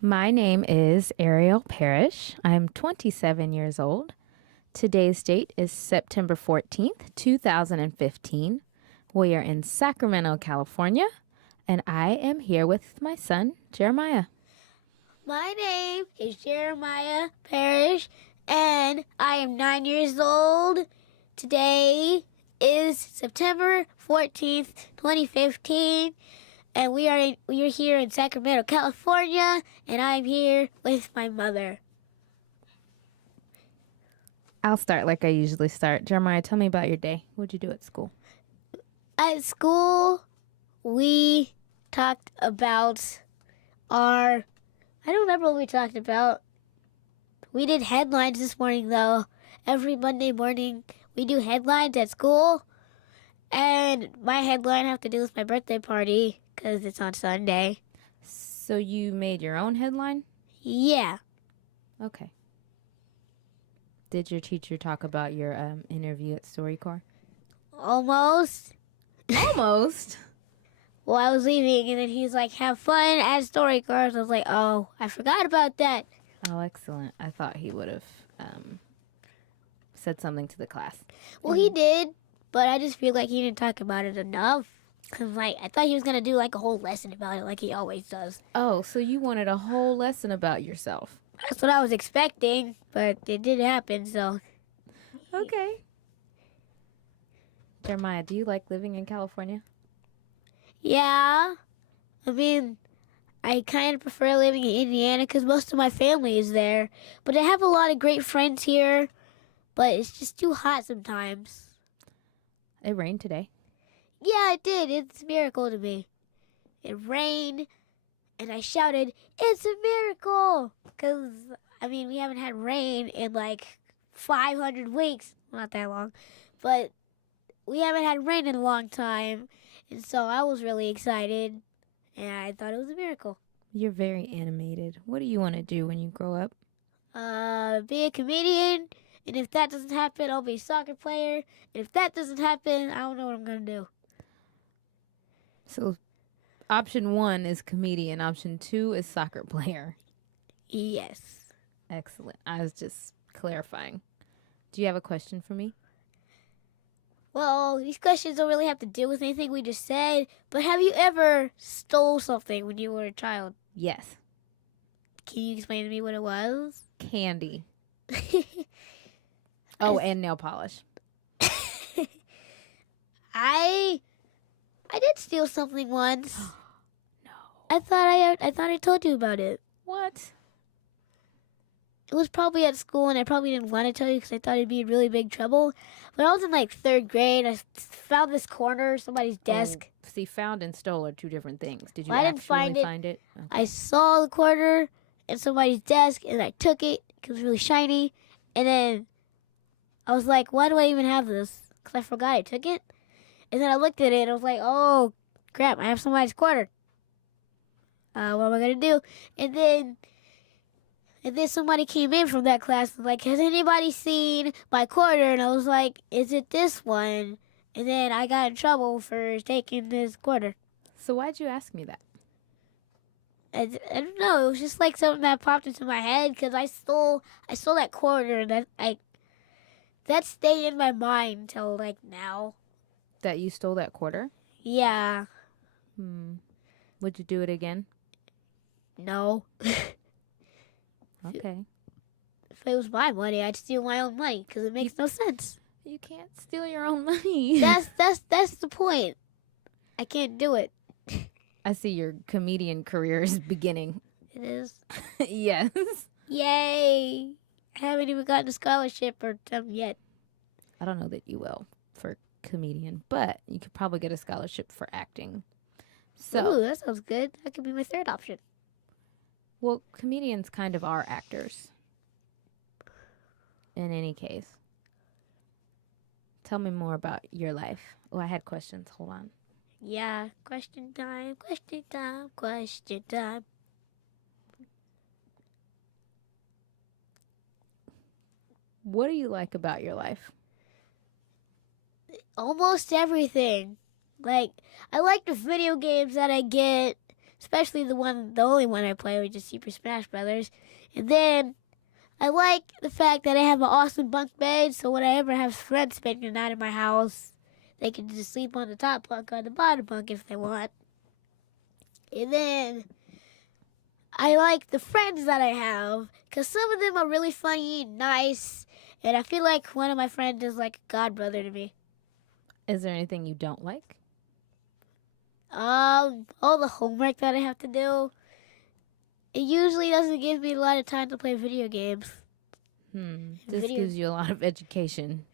My name is Ariel Parrish. I'm 27 years old. Today's date is September 14th, 2015. We are in Sacramento, California, and I am here with my son, Jeremiah. My name is Jeremiah Parrish, and I am 9 years old. Today is September 14th, 2015, and we are here in Sacramento, California, and I'm here with my mother. I'll start like I usually start. Jeremiah, tell me about your day. What'd you do at school? At school, we talked about our I don't remember what we talked about. We did headlines this morning, though. Every Monday morning, we do headlines at school. And my headline have to do with my birthday party because it's on Sunday. So you made your own headline? Yeah. Okay. Did your teacher talk about your interview at StoryCorps? Almost. Almost. Well, I was leaving, and then he's like, have fun at StoryCorps. I was like, oh, I forgot about that. Oh, excellent. I thought he would have said something to the class. Well, he did, but I just feel like he didn't talk about it enough. Because, I thought he was going to do, a whole lesson about it like he always does. Oh, so you wanted a whole lesson about yourself. That's what I was expecting, but it did happen, so. Okay. Jeremiah, do you like living in California? Yeah. I kind of prefer living in Indiana because most of my family is there. But I have a lot of great friends here, but it's just too hot sometimes. It rained today. Yeah, it did. It's a miracle to me. It rained, and I shouted, "It's a miracle!" Because, we haven't had rain in 500 weeks. Not that long. But we haven't had rain in a long time. And so I was really excited, and I thought it was a miracle. You're very animated. What do you want to do when you grow up? Be a comedian, and if that doesn't happen, I'll be a soccer player. And if that doesn't happen, I don't know what I'm going to do. So, option 1 is comedian. Option 2 is soccer player. Yes. Excellent. I was just clarifying. Do you have a question for me? Well, these questions don't really have to do with anything we just said, but have you ever stole something when you were a child? Yes. Can you explain to me what it was? Candy. Oh, and nail polish. I did steal something once. No. I thought I told you about it. What? It was probably at school, and I probably didn't want to tell you because I thought it'd be in really big trouble. When I was in 3rd grade, I found this corner, somebody's desk. Oh, see, found and stole are two different things. Did you Well, I didn't actually find it. Okay. I saw the corner in somebody's desk, and I took it because it was really shiny. And then I was like, why do I even have this? Because I forgot I took it. And then I looked at it, and I was like, oh, crap, I have somebody's quarter. What am I going to do? And then somebody came in from that class and was like, has anybody seen my quarter? And I was like, is it this one? And then I got in trouble for taking this quarter. So why'd you ask me that? I don't know. It was just something that popped into my head because I stole that quarter, and that stayed in my mind till now. That you stole that quarter? Yeah. Would you do it again? No. Okay. If it was my money, I'd steal my own money because it makes no sense. You can't steal your own money. That's the point. I can't do it. I see your comedian career is beginning. It is. Yes. Yay! I haven't even gotten a scholarship or something yet. I don't know that you will for comedian, but you could probably get a scholarship for acting. So, Ooh, that sounds good. That could be my third option. well, comedians kind of are actors. In any case. Tell me more about your life. Oh, I had questions. Hold on. Yeah, question time, question time, question time. What do you like about your life? Almost everything. I like the video games that I get especially the only one I play, which is Super Smash Brothers. And then I like the fact that I have an awesome bunk bed, so when I ever have friends spending the night in my house, they can just sleep on the top bunk or the bottom bunk if they want. And then I like the friends that I have, because some of them are really funny and nice, and I feel like one of my friends is like a god brother to me. Is there anything you don't like? All the homework that I have to do. It usually doesn't give me a lot of time to play video games. This gives you a lot of education.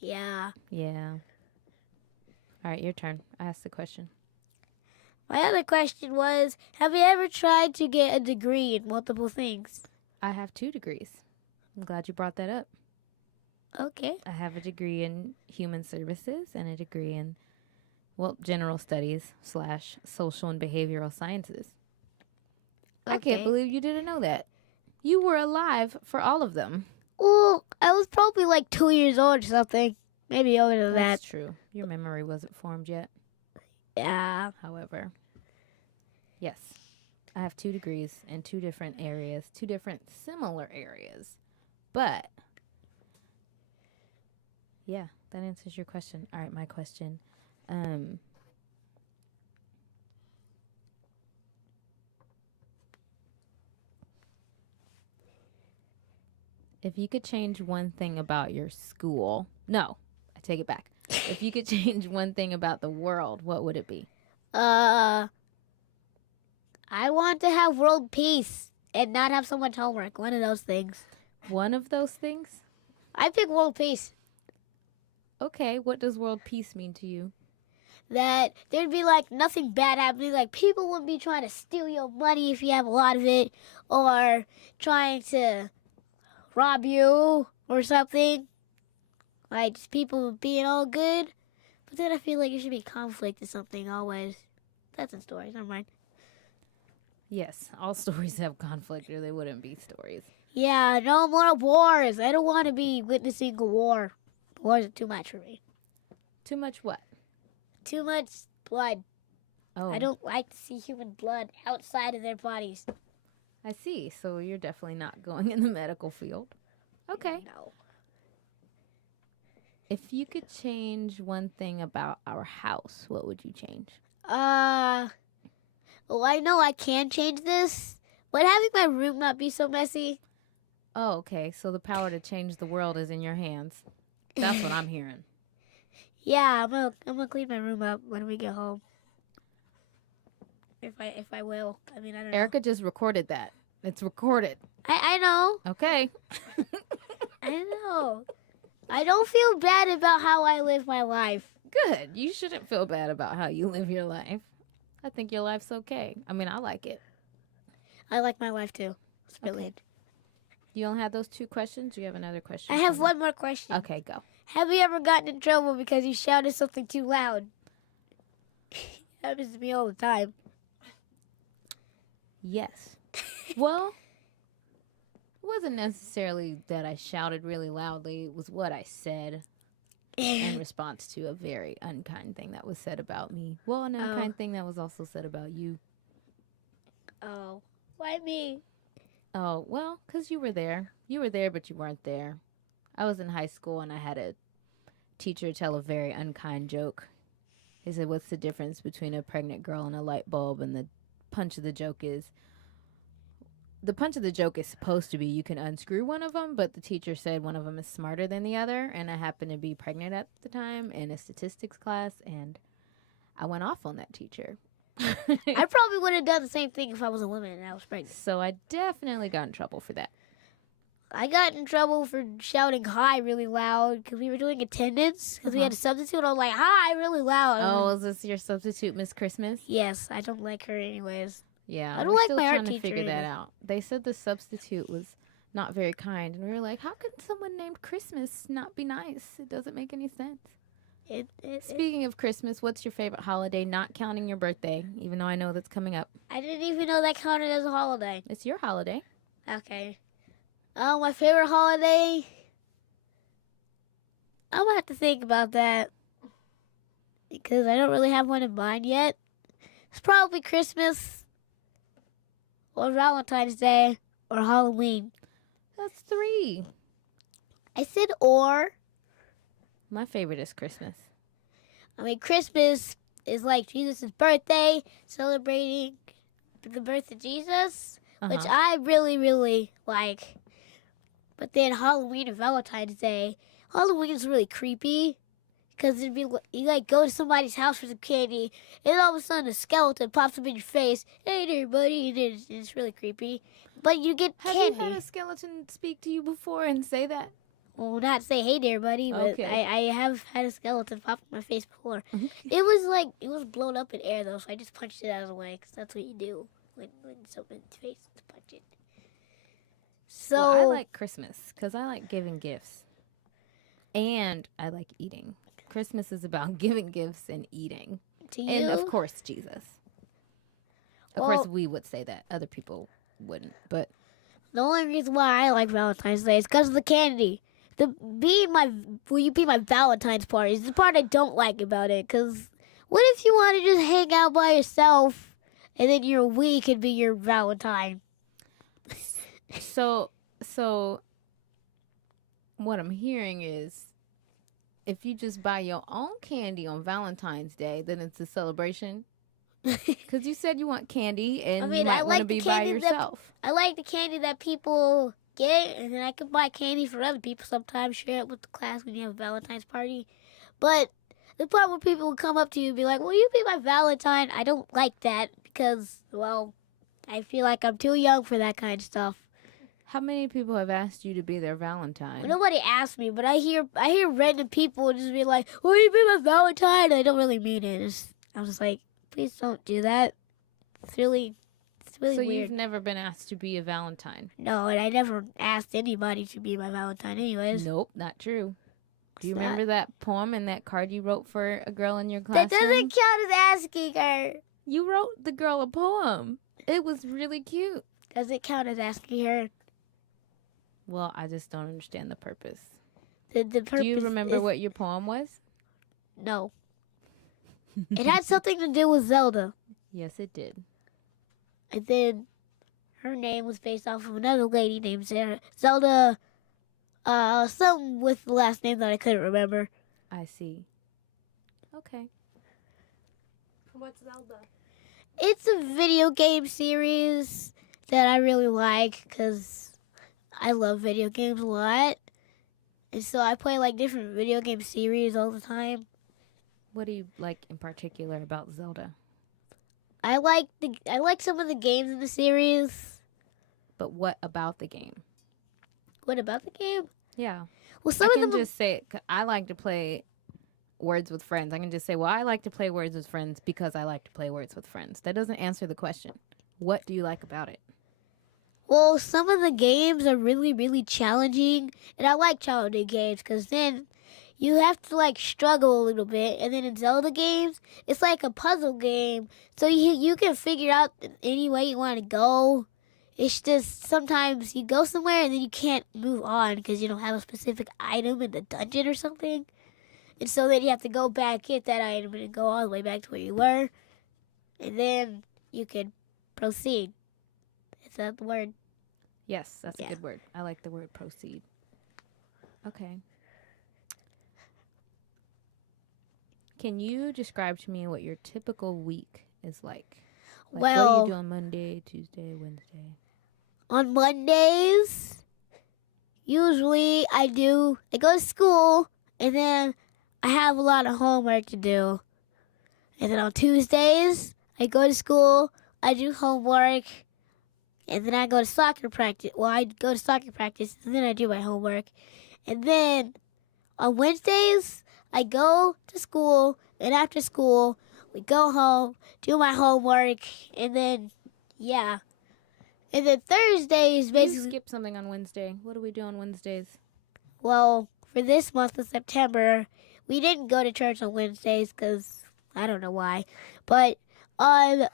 Yeah. Yeah. All right, your turn. Ask the question. My other question was, have you ever tried to get a degree in multiple things? I have 2 degrees. I'm glad you brought that up. Okay. I have a degree in human services and a degree in, general studies / social and behavioral sciences. I can't believe you didn't know that. You were alive for all of them. Well, I was probably like 2 years old or something. Maybe older than That's that. true. Your memory wasn't formed yet. Yeah. However, yes, I have 2 degrees in 2 different areas, 2 different similar areas. But, yeah, that answers your question. All right, my question. If you could change one thing about your school, no, I take it back. If you could change one thing about the world, what would it be? I want to have world peace and not have so much homework. One of those things. One of those things? I pick world peace. Okay, what does world peace mean to you? That there'd be like nothing bad happening. Like people wouldn't be trying to steal your money if you have a lot of it, or trying to rob you or something. Like just people being all good. But then I feel like there should be conflict or something always. That's in stories. Never mind. Yes, all stories have conflict or they wouldn't be stories. Yeah, no more wars. I don't want to be witnessing a war. Wars are too much for me. Too much what? Too much blood. Oh, I don't like to see human blood outside of their bodies. I see. So you're definitely not going in the medical field. Okay. No. If you could change one thing about our house, what would you change? Well, I know I can change this, but having my room not be so messy. Oh, okay. So the power to change the world is in your hands. That's what I'm hearing. Yeah, I'm gonna clean my room up when we get home. If I will. I mean, I don't know. Erica just recorded that. It's recorded. I know. Okay. I know. I don't feel bad about how I live my life. Good. You shouldn't feel bad about how you live your life. I think your life's okay. I mean, I like it. I like my life too. It's brilliant. You only have those 2 questions? Or you have another question? I have one more question. Okay, go. Have you ever gotten in trouble because you shouted something too loud? Happens to me all the time. Yes. Well, it wasn't necessarily that I shouted really loudly. It was what I said in response to a very unkind thing that was said about me. Well, an unkind thing that was also said about you. Oh, why me? Oh, well, because you were there. You were there, but you weren't there. I was in high school, and I had a teacher tell a very unkind joke. He said, what's the difference between a pregnant girl and a light bulb? And the punch of the joke is supposed to be you can unscrew one of them, but the teacher said one of them is smarter than the other, and I happened to be pregnant at the time in a statistics class, and I went off on that teacher. I probably would have done the same thing if I was a woman and I was pregnant. So I definitely got in trouble for that. I got in trouble for shouting hi really loud because we were doing attendance because we had a substitute. I was like, hi, really loud. Oh, is this your substitute, Miss Christmas? Yes, I don't like her anyways. Yeah, I don't we're like still my art trying to teacher figure that either. out. They said the substitute was not very kind, and we were like, how can someone named Christmas not be nice? It doesn't make any sense. Speaking of Christmas, what's your favorite holiday, not counting your birthday, even though I know that's coming up? I didn't even know that counted as a holiday. It's your holiday. Okay. My favorite holiday? I'm going to have to think about that because I don't really have one in mind yet. It's probably Christmas or Valentine's Day or Halloween. That's 3. I said or. My favorite is Christmas. I mean, Christmas is like Jesus' birthday, celebrating the birth of Jesus, which I really, really like. But then Halloween and Valentine's Day, Halloween is really creepy because it'd be you like go to somebody's house for some candy, and all of a sudden a skeleton pops up in your face. Hey there, buddy! And it's really creepy. But you get Have candy. you had a skeleton speak to you before and say that? Well, not say hey there, buddy, but Okay. I have had a skeleton pop in my face before. It was blown up in air though, so I just punched it out of the way because that's what you do when someone's face is punch it. So Well, I like Christmas because I like giving gifts, and I like eating. Christmas is about giving gifts and eating, to you, and of course Jesus. Of Well- course, we would say that. Other people wouldn't, but the only reason why I like Valentine's Day is because of the candy. Will you be my Valentine's party is the part I don't like about it. Because what if you want to just hang out by yourself and then your week could be your Valentine? so what I'm hearing is, if you just buy your own candy on Valentine's Day, then it's a celebration. Because you said you want candy, and I mean, you might I want like to the be by candy that- yourself. I like the candy that people get, and then I could buy candy for other people sometimes, share it with the class when you have a Valentine's party. But the part where people will come up to you and be like, will you be my Valentine? I don't like that because, well, I feel like I'm too young for that kind of stuff. How many people have asked you to be their Valentine? Well, nobody asked me, but I hear random people just be like, will you be my Valentine? I don't really mean it. I was just like, please don't do that. It's really so weird. you've never been asked to be a Valentine? No, and I never asked anybody to be my Valentine anyways. Nope, not true. Do you What's remember that poem and that card you wrote for a girl in your classroom? That doesn't count as asking her. You wrote the girl a poem. It was really cute. Does it count as asking her? Well, I just don't understand the purpose. The purpose Do you remember is, what your poem was? No. It had something to do with Zelda. Yes, it did. And then her name was based off of another lady named Zelda, something with the last name that I couldn't remember. I see. Okay. What's Zelda? It's a video game series that I really like because I love video games a lot. And so I play like different video game series all the time. What do you like in particular about Zelda? I like some of the games in the series. But what about the game? What about the game? Yeah. Well, some I of can them just say, I like to play Words with Friends. I can just say, well, I like to play Words with Friends because I like to play Words with Friends. That doesn't answer the question. What do you like about it? Well, some of the games are really, really challenging, and I like challenging games because then you have to like struggle a little bit. And then in Zelda games, it's like a puzzle game, so you can figure out any way you want to go. It's just sometimes you go somewhere and then you can't move on because you don't have a specific item in the dungeon or something, and so then you have to go back, get that item, and go all the way back to where you were, and then you can proceed. Is that the word? Yes, that's Yeah. a good word. I like the word proceed. Okay. Can you describe to me what your typical week is like? Like, what do Well- you do on Monday, Tuesday, Wednesday? On Mondays, usually I go to school, and then I have a lot of homework to do. And then on Tuesdays, I go to school, I do homework, and then I go to soccer practice. Well, I go to soccer practice, and then I do my homework. And then on Wednesdays, I go to school, and after school, we go home, do my homework, and then, yeah. And then Thursdays, You basically, skip something on Wednesday. What do we do on Wednesdays? well, for this month of September, we didn't go to church on Wednesdays because I don't know why. But in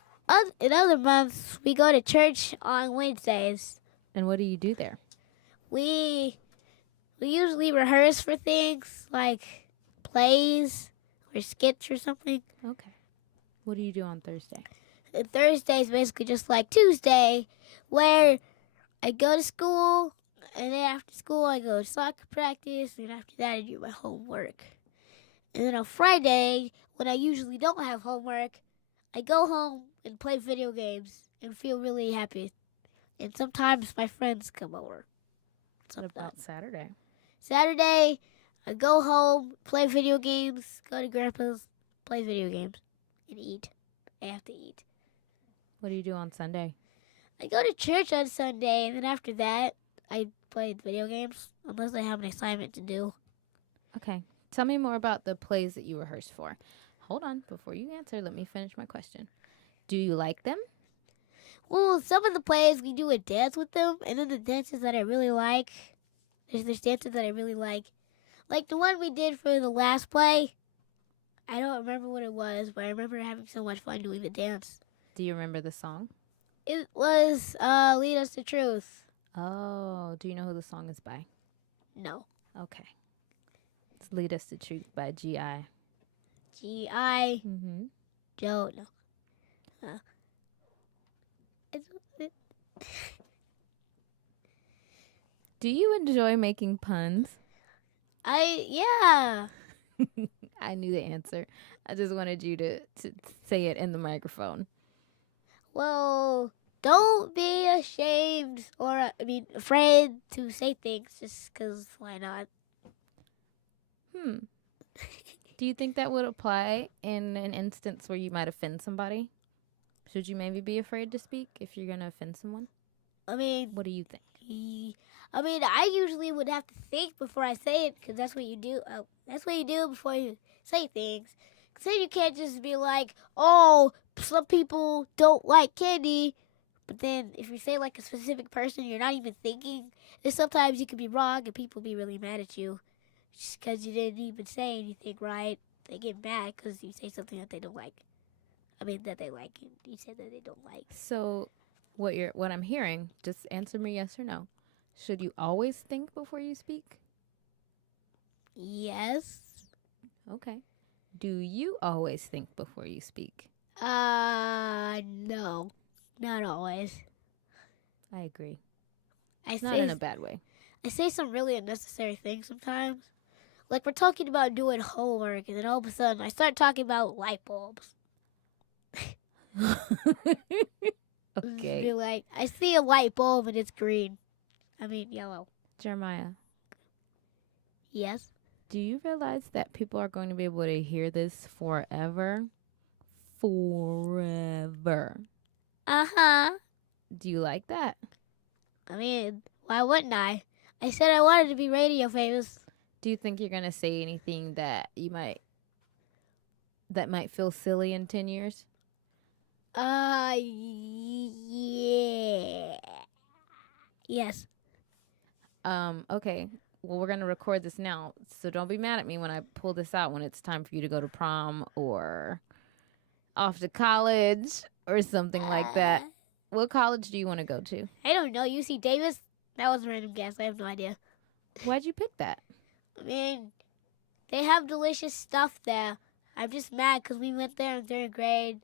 other months, we go to church on Wednesdays. And what do you do there? We usually rehearse for things like plays or skits or something. Okay. What do you do on Thursday? And Thursday is basically just like Tuesday, where I go to school, and then after school I go to soccer practice, and after that I do my homework. And then on Friday, when I usually don't have homework, I go home and play video games and feel really happy. And sometimes my friends come over. What about Saturday? Saturday, I go home, play video games, go to Grandpa's, play video games, and eat. I have to eat. What do you do on Sunday? I go to church on Sunday, and then after that, I play video games, unless I have an assignment to do. Okay. Tell me more about the plays that you rehearsed for. Hold on. Before you answer, let me finish my question. Do you like them? Well, some of the plays we do a dance with them, and then the dances that I really like, there's dances that I really like. Like the one we did for the last play, I don't remember what it was, but I remember having so much fun doing the dance. Do you remember the song? It was Lead Us to Truth. Oh, do you know who the song is by? No. Okay. It's Lead Us to Truth by G.I. G.I. Mm-hmm. Joe, no. Do you enjoy making puns? Yeah. I knew the answer. I just wanted you to say it in the microphone. Well, don't be ashamed or, afraid to say things just because why not? Do you think that would apply in an instance where you might offend somebody? Should you maybe be afraid to speak if you're going to offend someone? I mean, What do you think? I usually would have to think before I say it because that's what you do. That's what you do before you say things. Because then you can't just be like, oh, some people don't like candy. But then if you say like a specific person, you're not even thinking. Then sometimes you could be wrong and people be really mad at you just because you didn't even say anything right. They get mad because you say something that they don't like. That they like, and you said that they don't like. So what I'm hearing, just answer me yes or no. Should you always think before you speak? Yes. Okay. Do you always think before you speak? No. Not always. I agree. I Not in a bad way. I say some really unnecessary things sometimes. Like we're talking about doing homework, and then all of a sudden I start talking about light bulbs. Okay. Be like, I see a light bulb and it's green. Yellow. Jeremiah, Yes. do you realize that people are going to be able to hear this forever? Forever. Uh-huh. Do you like that? Why wouldn't I? I said I wanted to be radio famous. Do you think you're going to say anything that might feel silly in 10 years? Yeah. Yes. Okay. Well, we're going to record this now. So don't be mad at me when I pull this out when it's time for you to go to prom or off to college or something like that. What college do you want to go to? I don't know. UC Davis? That was a random guess. I have no idea. Why'd you pick that? They have delicious stuff there. I'm just mad because we went there in 3rd grade.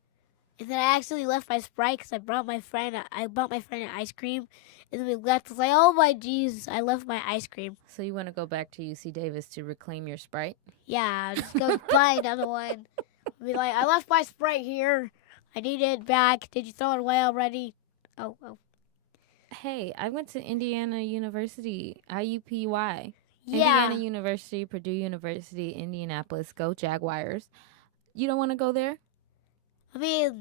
And then I accidentally left my Sprite because I bought my friend an ice cream. And then we left. I was like, oh my jeez, I left my ice cream. So you want to go back to UC Davis to reclaim your Sprite? Yeah, I'll just go buy another one. Be like, I left my Sprite here. I need it back. Did you throw it away already? Oh. Hey, I went to Indiana University, IUPUI. Yeah. Indiana University, Purdue University, Indianapolis. Go Jaguars. You don't want to go there? I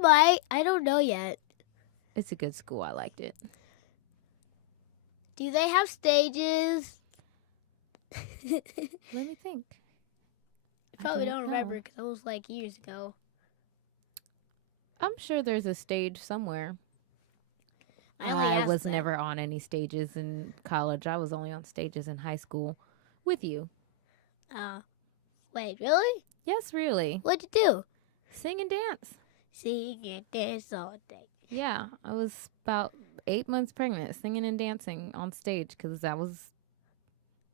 might. I don't know yet. It's a good school. I liked it. Do they have stages? Let me think. I probably don't know. remember because it was like years ago. I'm sure there's a stage somewhere. I was never on any stages in college. I was only on stages in high school with you. Wait, really? Yes, really. What'd you do? Sing and dance. Sing and dance all day. Yeah, I was about 8 months pregnant, singing and dancing on stage because that was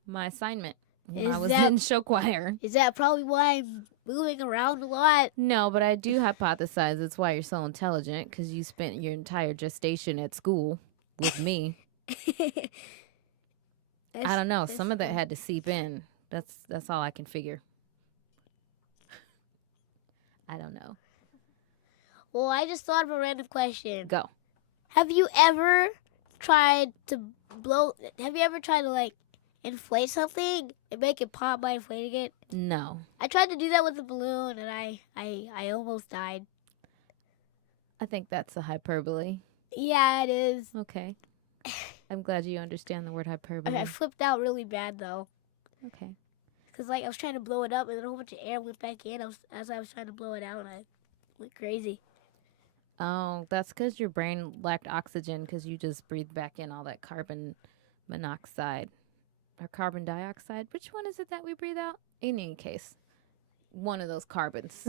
my assignment. when I Is was that in show choir. is that probably why I'm moving around a lot? No, but I do hypothesize it's why you're so intelligent because you spent your entire gestation at school with me. I don't know. Some of that had to seep in. That's all I can figure. I don't know. Well, I just thought of a random question. Go. Have you ever tried to Have you ever tried to like inflate something and make it pop by inflating it? No. I tried to do that with a balloon and I almost died. I think that's a hyperbole. Yeah, it is. Okay. I'm glad you understand the word hyperbole. I flipped out really bad though. Okay. Cause like I was trying to blow it up and then a whole bunch of air went back in as I was trying to blow it out and I went crazy. Oh, that's because your brain lacked oxygen because you just breathed back in all that carbon monoxide or carbon dioxide. Which one is it that we breathe out? In any case, one of those carbons.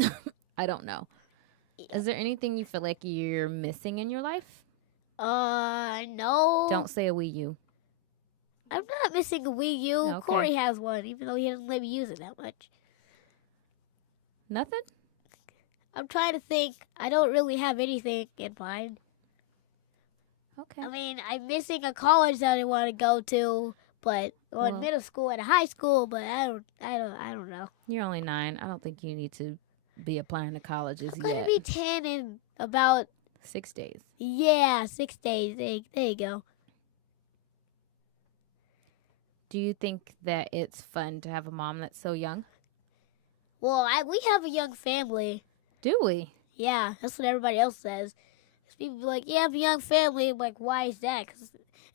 I don't know. Yeah. Is there anything you feel like you're missing in your life? No. Don't say a Wii U. I'm not missing a Wii U. Okay. Corey has one, even though he doesn't let me use it that much. Nothing? I'm trying to think. I don't really have anything in mind. Okay. I mean, I'm missing a college that I want to go to, but or middle school and a high school. But I don't know. You're only 9. I don't think you need to be applying to colleges I'm gonna yet. be 10 in about 6 days. 6 days. There you go. Do you think that it's fun to have a mom that's so young? Well, we have a young family. Do we? Yeah, that's what everybody else says. 'Cause people be like, "You have a young family." I'm like, why is that?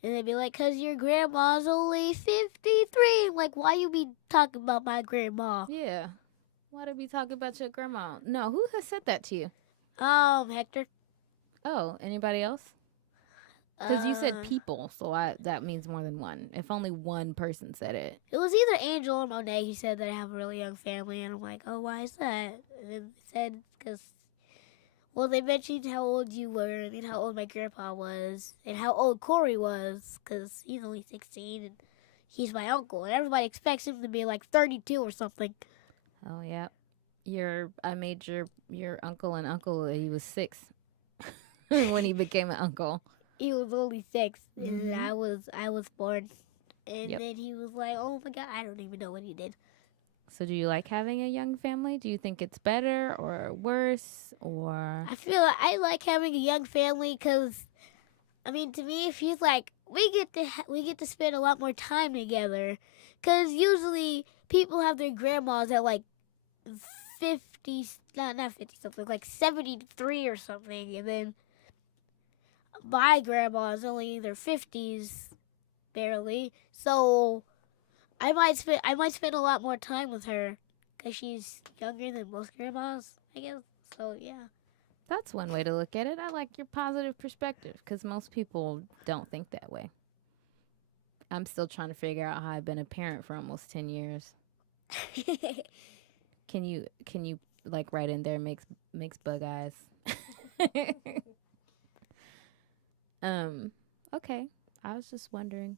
And they'd be like, "Cause your grandma's only 53." I'm like, why you be talking about my grandma? Yeah. Why did we talk about your grandma? No, who has said that to you? Hector. Oh, anybody else? Because you said Uh, people, so that means more than one. If only one person said it. It was either Angel or Monet who said that I have a really young family, and I'm like, oh, why is that? And then they said, because, well, they mentioned how old you were, and then how old my grandpa was, and how old Corey was, because he's only 16, and he's my uncle, and everybody expects him to be like 32 or something. Oh yeah, I made your uncle an uncle. He was 6 when he became an uncle. He was only 6, and Mhm. I was born, and Yep. then he was like, oh my God, I don't even know what he did. So do you like having a young family? Do you think it's better or worse or? I feel like I like having a young family because, I mean, to me, it feels like we get to spend a lot more time together. Because usually people have their grandmas at like 50, not 50 something, like 73 or something, and then my grandma is only in their 50s, barely. So I might spend a lot more time with her because she's younger than most grandmas, I guess. So yeah. That's one way to look at it. I like your positive perspective because most people don't think that way. I'm still trying to figure out how I've been a parent for almost 10 years. Can you like write in there makes bug eyes? Okay. I was just wondering.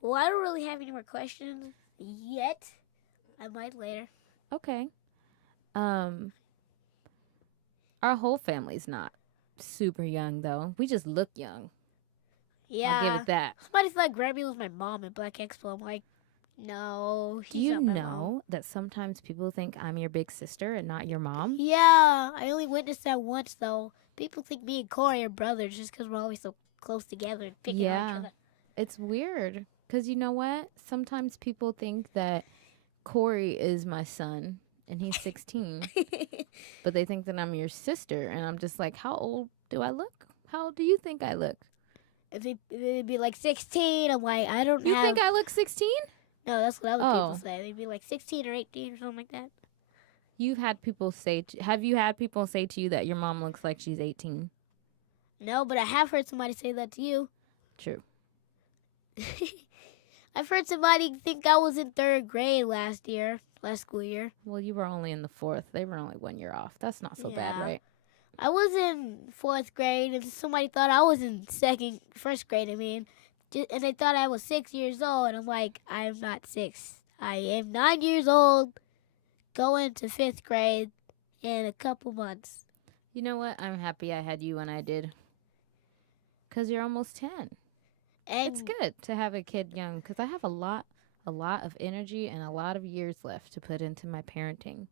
Well, I don't really have any more questions yet. I might later. Okay. Our whole family's not super young though. We just look young. Yeah. I'll give it that. Somebody's like, grab me with my mom at Black Expo. I'm like, no. Do you know that sometimes people think I'm your big sister and not your mom? Yeah. I only witnessed that once, though. People think me and Corey are brothers just because we're always so close together and picking on each other. It's weird. Because you know what? Sometimes people think that Corey is my son and he's 16. But they think that I'm your sister. And I'm just like, how old do I look? How old do you think I look? If they'd be like 16, I'm like, I don't You have... think I look 16? No, that's what other people say. They'd be like 16 or 18 or something like that. You've had people say... have you had people say to you that your mom looks like she's 18? No, but I have heard somebody say that to you. True. I've heard somebody think I was in 3rd grade last school year. Well, you were only in the 4th. They were only 1 year off. That's not so bad, right? I was in 4th grade, and somebody thought I was in 1st grade. I mean, And they thought I was 6 years old. And I'm like, I'm not 6. I am 9 years old, going to 5th grade in a couple months. You know what? I'm happy I had you when I did. Because you're almost 10. And It's good to have a kid young because I have a lot of energy and a lot of years left to put into my parenting.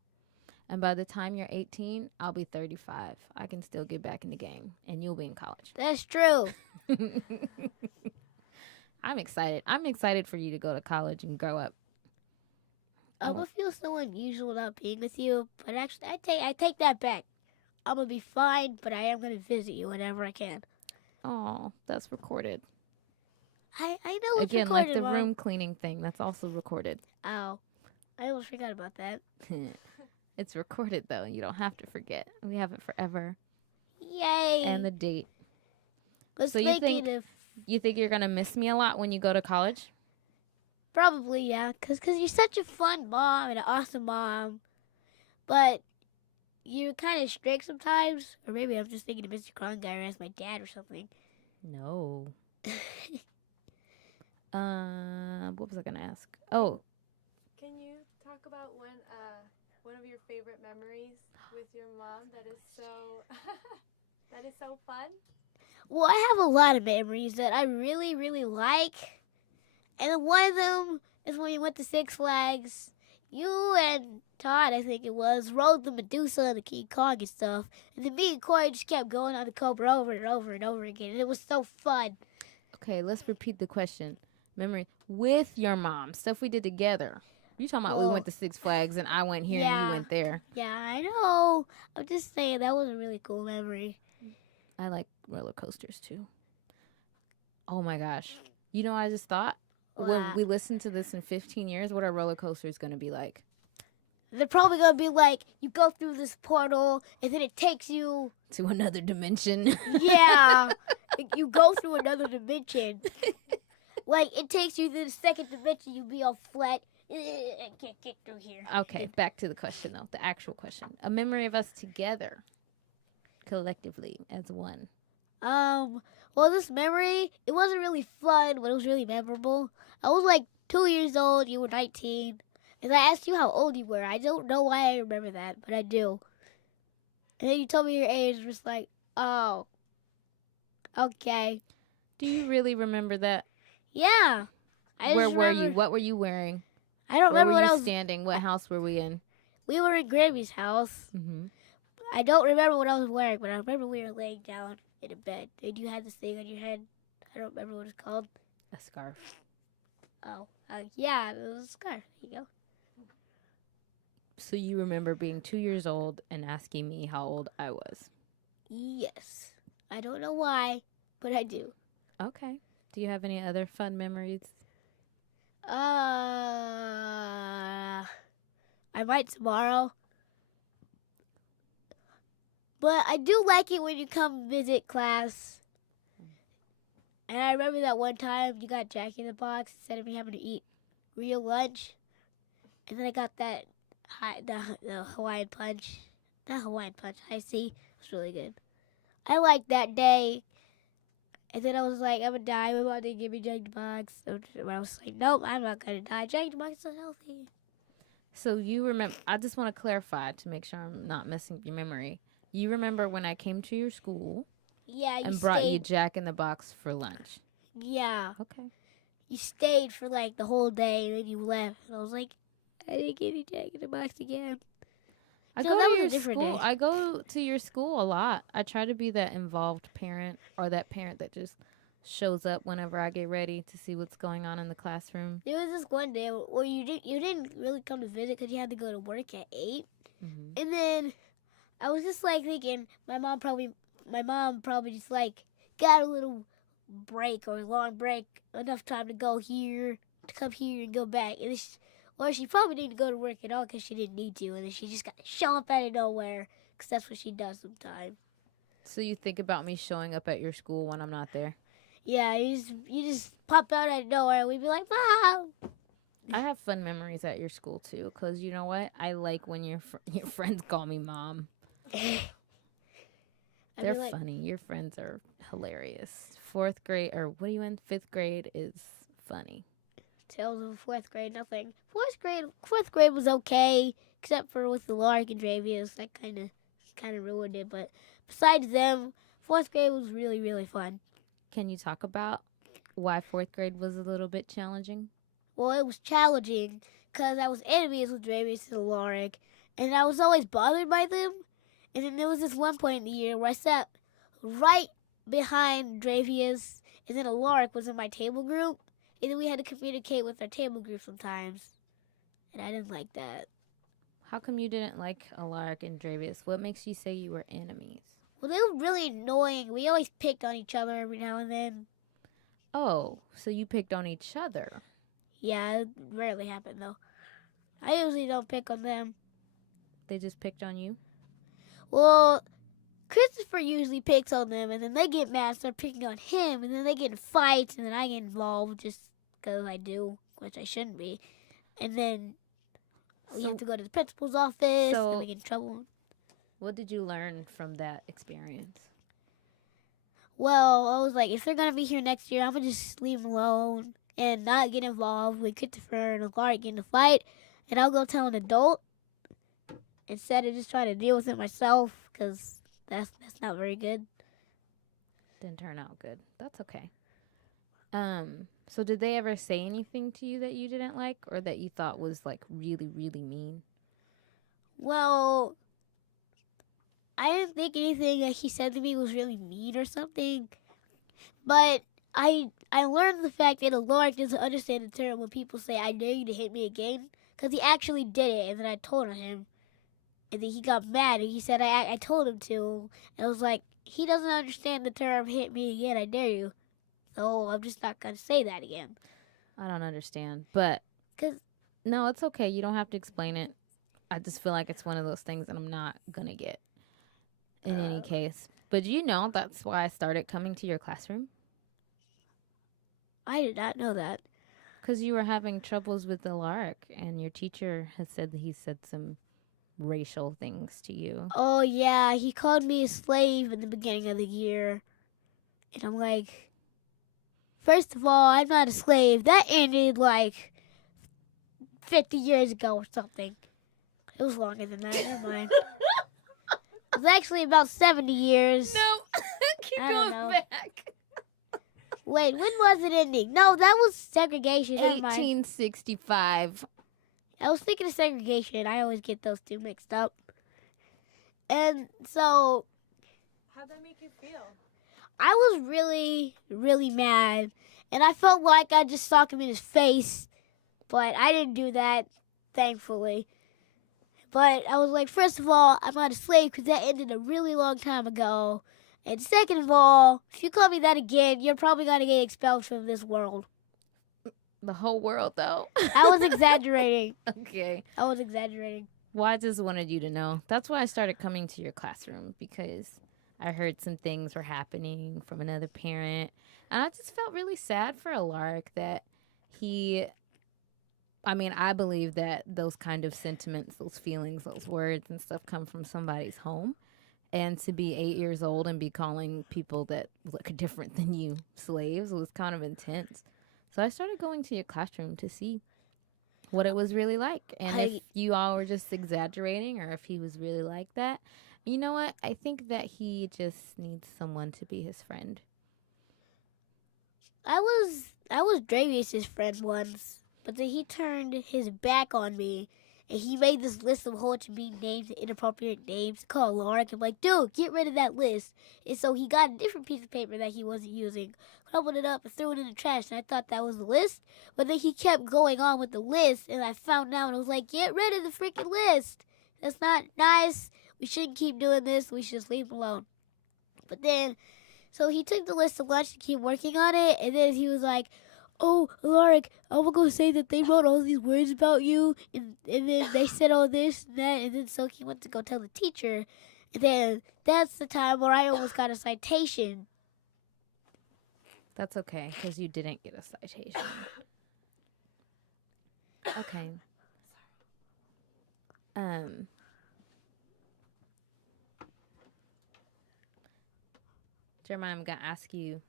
And by the time you're 18, I'll be 35. I can still get back in the game and you'll be in college. that's true. I'm excited. I'm excited for you to go to college and grow up. I'm gonna feel so unusual not being with you, but actually, I take that back. I'm gonna be fine, but I am gonna visit you whenever I can. Oh, that's recorded. I know it's Again, recorded, like the Mom. room cleaning thing, that's also recorded. Oh, I almost forgot about that. It's recorded though. You don't have to forget. We have it forever. Yay! And the date. Let's so you make think- it a You think you're gonna miss me a lot when you go to college? probably yeah, cause you're such a fun mom and an awesome mom, but you're kind of strict sometimes. Or maybe I'm just thinking of Mr. Krongeyer as my dad or something. No. What was I gonna ask? Oh, Can you talk about one of your favorite memories with your mom that is so that is so fun? Well, I have a lot of memories that I really, really like. And then one of them is when we went to Six Flags. You and Todd, I think it was, rode the Medusa and the King Kong and stuff. And then me and Corey just kept going on the Cobra over and over and over again. And it was so fun. okay. Let's repeat the question. Memory with your mom. Stuff we did together. You talking about we Well, went to Six Flags and I went here and yeah. you went there. Yeah, I know. I'm just saying that was a really cool memory. I like roller coasters too. Oh my gosh. You know, I just thought when Wow. we listen to this in 15 years, what are roller coasters going to be like? They're probably going to be like, you go through this portal, and then it takes you, To another dimension. yeah, you go through another dimension. Like, it takes you to the second dimension, you be all flat. I can't get through here. Okay, back to the question though. The actual question. A memory of us together, collectively, as one. Well, this memory, it wasn't really fun, but it was really memorable. I was like 2 years old, you were 19. And I asked you how old you were. I don't know why I remember that, but I do. And then you told me your age, and was like, oh, okay. Do you really remember that? Yeah. I Where just were remember, you? What were you wearing? I don't Where remember were what you I was. standing? What house were we in? We were in Grammy's house. Mm-hmm. I don't remember what I was wearing, but I remember we were laying down in a bed. And you had this thing on your head. I don't remember what it's called. A scarf. Oh, yeah, it was a scarf. There you go. So you remember being 2 years old and asking me how old I was. Yes. I don't know why, but I do. Okay. Do you have any other fun memories? I might tomorrow. But I do like it when you come visit class. And I remember that one time you got Jack in the Box instead of me having to eat real lunch. And then I got that the Hawaiian Punch. Not Hawaiian Punch, High C. It was really good. I liked that day. And then I was like, I'm going to die. My mom didn't give me Jack in the Box. So I was like, nope, I'm not going to die. Jack in the Box is unhealthy. So you remember, I just want to clarify to make sure I'm not messing up your memory. You remember when I came to your school Yeah, you and stayed. brought you Jack in the Box for lunch? Yeah. Okay. You stayed for like the whole day and then you left. And I was like, I didn't get any Jack in the Box again. I So go that to was a your different school. day. I go to your school a lot. I try to be that involved parent or that parent that just shows up whenever I get ready to see what's going on in the classroom. There was this one day where you didn't really come to visit because you had to go to work at 8. Mm-hmm. And then I was just like thinking my mom probably just like got a little break or a long break, enough time to go here, to come here and go back. And or she probably didn't go to work at all because she didn't need to. And then she just got to show up out of nowhere because that's what she does sometimes. So you think about me showing up at your school when I'm not there? Yeah, you just pop out out of nowhere and we'd be like, Mom! I have fun memories at your school too, because you know what? I like when your friends call me mom. I'd They're be like, funny. Your friends are hilarious. Fourth grade, or what are you in? Fifth grade is funny. tales of fourth grade, nothing. Fourth grade was okay, except for with the Lark and Dravius. That kind of ruined it. But besides them, fourth grade was really, really fun. Can you talk about why fourth grade was a little bit challenging? Well, it was challenging because I was enemies with Dravius and Alaric, and I was always bothered by them. And then there was this one point in the year where I sat right behind Dravius, and then Alaric was in my table group, and then we had to communicate with our table group sometimes, and I didn't like that. How come you didn't like Alaric and Dravius? What makes you say you were enemies? Well, they were really annoying. We always picked on each other every now and then. Oh, so you picked on each other. Yeah, it rarely happened though. I usually don't pick on them. They just picked on you? Well, Christopher usually picks on them, and then they get mad, start picking on him, and then they get in fights, and then I get involved just because I do, which I shouldn't be. And then we have to go to the principal's office, and we get in trouble. What did you learn from that experience? Well, I was like, if they're going to be here next year, I'm going to just leave them alone and not get involved with Christopher and Clark getting in a fight, and I'll go tell an adult instead of just trying to deal with it myself, because that's not very good. Didn't turn out good. That's okay. So did they ever say anything to you that you didn't like or that you thought was like really, really mean? Well, I didn't think anything that he said to me was really mean or something, but I learned the fact that Alaric doesn't understand the term when people say, I dare you to hit me again, because he actually did it, and then I told on him, and then he got mad, and he said I told him to, and I was like, he doesn't understand the term hit me again, I dare you, so I'm just not going to say that again. I don't understand, but 'Cause no, it's okay. You don't have to explain it. I just feel like it's one of those things that I'm not going to get in any case. But you know, that's why I started coming to your classroom. I did not know that. Because you were having troubles with Alaric, and your teacher has said that he said some racial things to you. Oh, yeah, he called me a slave in the beginning of the year. And I'm like, first of all, I'm not a slave. That ended like 50 years ago or something. It was longer than that. Never mind. It was actually about 70 years. No, keep I don't going know. back. Wait, when was it ending? No, that was segregation. Never mind. 1865. I was thinking of segregation. I always get those two mixed up. And so How'd that make you feel? I was really, really mad. And I felt like I just socked him in his face. But I didn't do that, thankfully. But I was like, first of all, I'm not a slave because that ended a really long time ago. And second of all, if you call me that again, you're probably going to get expelled from this world. The whole world, though. I was exaggerating. Okay. I was exaggerating. Well, I just wanted you to know. That's why I started coming to your classroom, because I heard some things were happening from another parent. And I just felt really sad for Alaric that I believe that those kind of sentiments, those feelings, those words and stuff come from somebody's home. And to be 8 years old and be calling people that look different than you slaves was kind of intense. So I started going to your classroom to see what it was really like. And if you all were just exaggerating or if he was really like that, you know what? I think that he just needs someone to be his friend. I was Dravius' friend once, but then he turned his back on me, and he made this list of a whole bunch of mean names and inappropriate names. Called Lark. I'm like, dude, get rid of that list. And so he got a different piece of paper that he wasn't using, crumpled it up, and threw it in the trash. And I thought that was the list, but then he kept going on with the list, and I found out, and I was like, get rid of the freaking list. That's not nice. We shouldn't keep doing this. We should just leave him alone. But then, so he took the list of lunch to keep working on it, and then he was like, oh, Alaric, I'm going to go say that they wrote all these words about you, and then they said all this and that, and then so he went to go tell the teacher, and then that's the time where I almost got a citation. That's okay, because you didn't get a citation. Okay. Jeremiah, I'm going to ask you,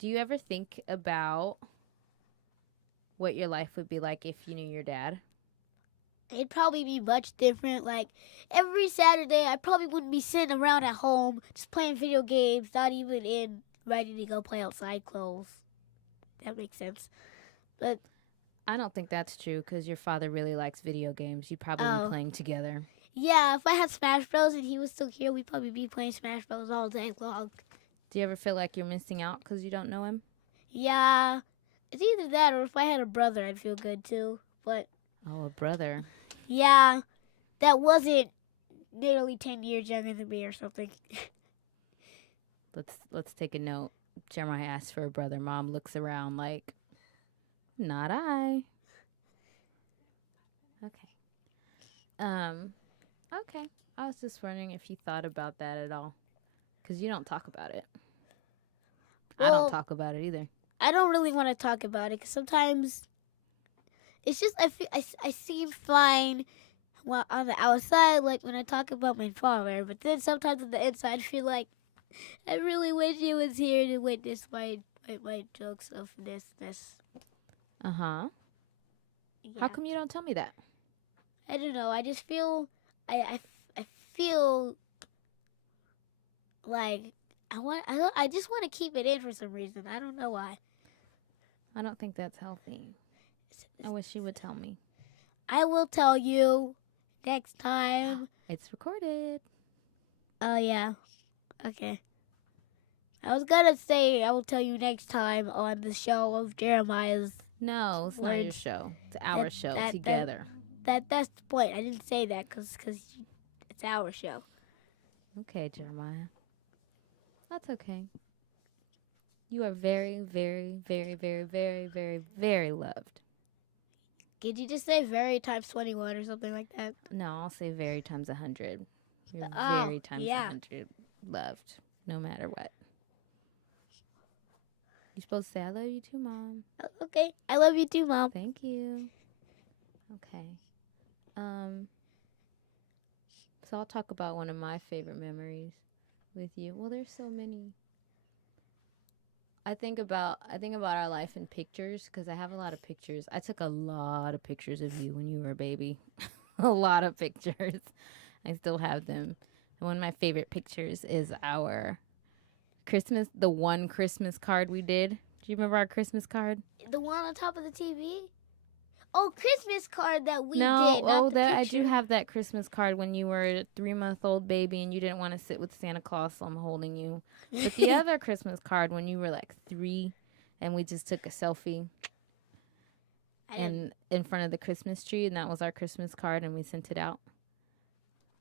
do you ever think about what your life would be like if you knew your dad? It'd probably be much different. Like, every Saturday, I probably wouldn't be sitting around at home just playing video games, not even in ready to go play outside clothes. That makes sense. But I don't think that's true because your father really likes video games. You'd probably be playing together. yeah, if I had Smash Bros. And he was still here, we'd probably be playing Smash Bros. All day long. Do you ever feel like you're missing out because you don't know him? Yeah, it's either that or if I had a brother, I'd feel good too. But Oh, a brother. yeah, that wasn't nearly 10 years younger than me or something. Let's take a note. Jeremiah asks for a brother. Mom looks around like, not I. Okay. Okay. I was just wondering if you thought about that at all. Because you don't talk about it. I Well, don't talk about it either. I don't really want to talk about it because sometimes it's just I seem fine on the outside, like when I talk about my father, but then sometimes on the inside, I feel like I really wish he was here to witness my jokes of this. Uh-huh. Yeah. How come you don't tell me that? I don't know. I just feel I feel like I just want to keep it in for some reason. I don't know why. I don't think that's healthy. I wish you would tell me. I will tell you next time. It's recorded. Oh yeah. Okay. I was gonna say I will tell you next time on the show of Jeremiah's. No, it's not your Words. show. It's our That- show that- together. That's the point. I didn't say that because it's our show. Okay, Jeremiah. That's okay. You are very, very, very, very, very, very, very loved. Did you just say very times 21 or something like that? No, I'll say very times 100. You're Oh, very times yeah. 100 loved, no matter what. You're supposed to say, I love you too, Mom. Okay. I love you too, Mom. Thank you. Okay. So I'll talk about one of my favorite memories with you. Well, there's so many. I think about our life in pictures because I have a lot of pictures. I took a lot of pictures of you when you were a baby. A lot of pictures. I still have them. And one of my favorite pictures is our the one Christmas card we did. Do you remember our Christmas card? The one on top of the TV? Oh, Christmas card that we No, did. Not the I picture. do have that Christmas card when you were a 3-month-old baby and you didn't want to sit with Santa Claus, so I'm holding you. But the other Christmas card when you were like 3 and we just took a selfie in front of the Christmas tree, and that was our Christmas card, and we sent it out.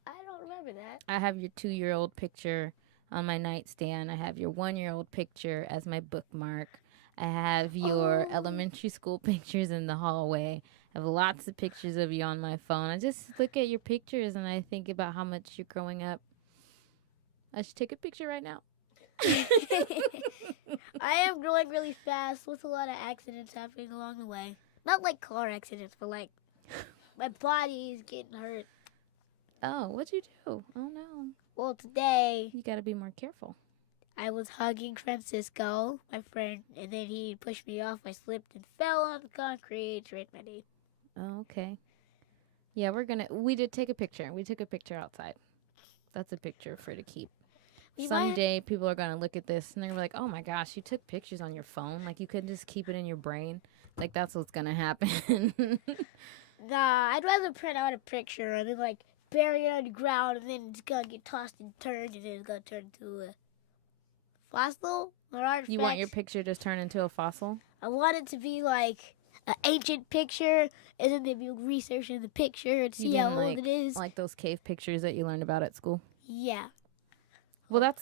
I don't remember that. I have your 2-year-old picture on my nightstand. I have your 1-year-old picture as my bookmark. I have your elementary school pictures in the hallway. I have lots of pictures of you on my phone. I just look at your pictures and I think about how much you're growing up. I should take a picture right now. I am growing really fast with a lot of accidents happening along the way. Not like car accidents, but like my body is getting hurt. Oh, what'd you do? Oh, no. Well, today You got to be more careful. I was hugging Francisco, my friend, and then he pushed me off. I slipped and fell on the concrete, scraped my knee. Oh, okay. Yeah, we did take a picture. We took a picture outside. That's a picture for to keep. You might- Someday people are going to look at this and they're like, oh my gosh, you took pictures on your phone. Like you couldn't just keep it in your brain. Like that's what's going to happen. Nah, I'd rather print out a picture and then like bury it on the ground and then it's gonna get tossed and turned and then it's gonna turn into a fossil or artifact. You want your picture to turn into a fossil? I want it to be like an ancient picture and then they'd be researching the picture and see how old it is. Like those cave pictures that you learned about at school? Yeah. Well,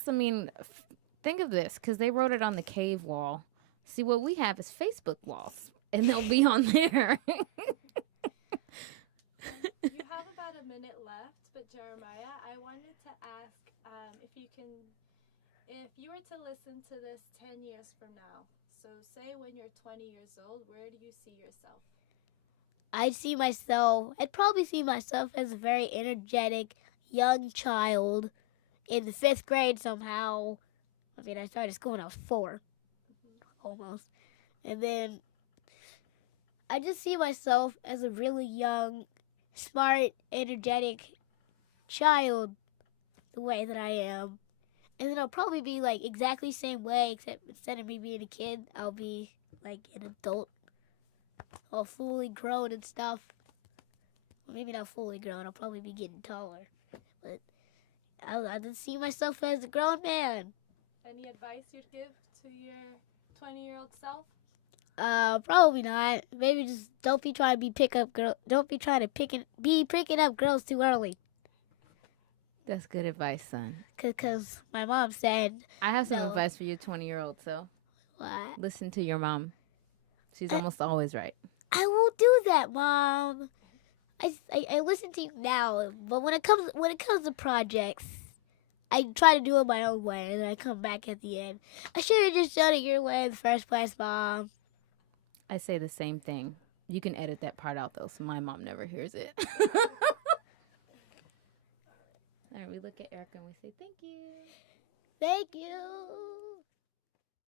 think of this, because they wrote it on the cave wall. See, what we have is Facebook walls, and they'll be on there. You have about a minute left, but Jeremiah, I wanted to ask if you were to listen to this 10 years from now, so say when you're 20 years old, where do you see yourself? I'd probably see myself as a very energetic young child in the 5th grade somehow, I mean, I started school when I was 4, almost. And then I just see myself as a really young, smart, energetic child the way that I am. And then I'll probably be like exactly the same way, except instead of me being a kid, I'll be like an adult, all fully grown and stuff. Well, maybe not fully grown, I'll probably be getting taller. But I just see myself as a grown man. Any advice you'd give to your 20-year-old self? Probably not. Maybe just don't be trying to be Don't be trying to picking up girls too early. That's good advice, son. Cause my mom said, I have some No. advice for your 20-year-old self. "What? Listen to your mom. She's almost always right. I won't do that, Mom. I listen to you now, but when it comes to projects, I try to do it my own way, and then I come back at the end. I should have just done it your way in the first place, Mom." I say the same thing. You can edit that part out, though, so my mom never hears it. All right, we look at Erica and we say, thank you. Thank you.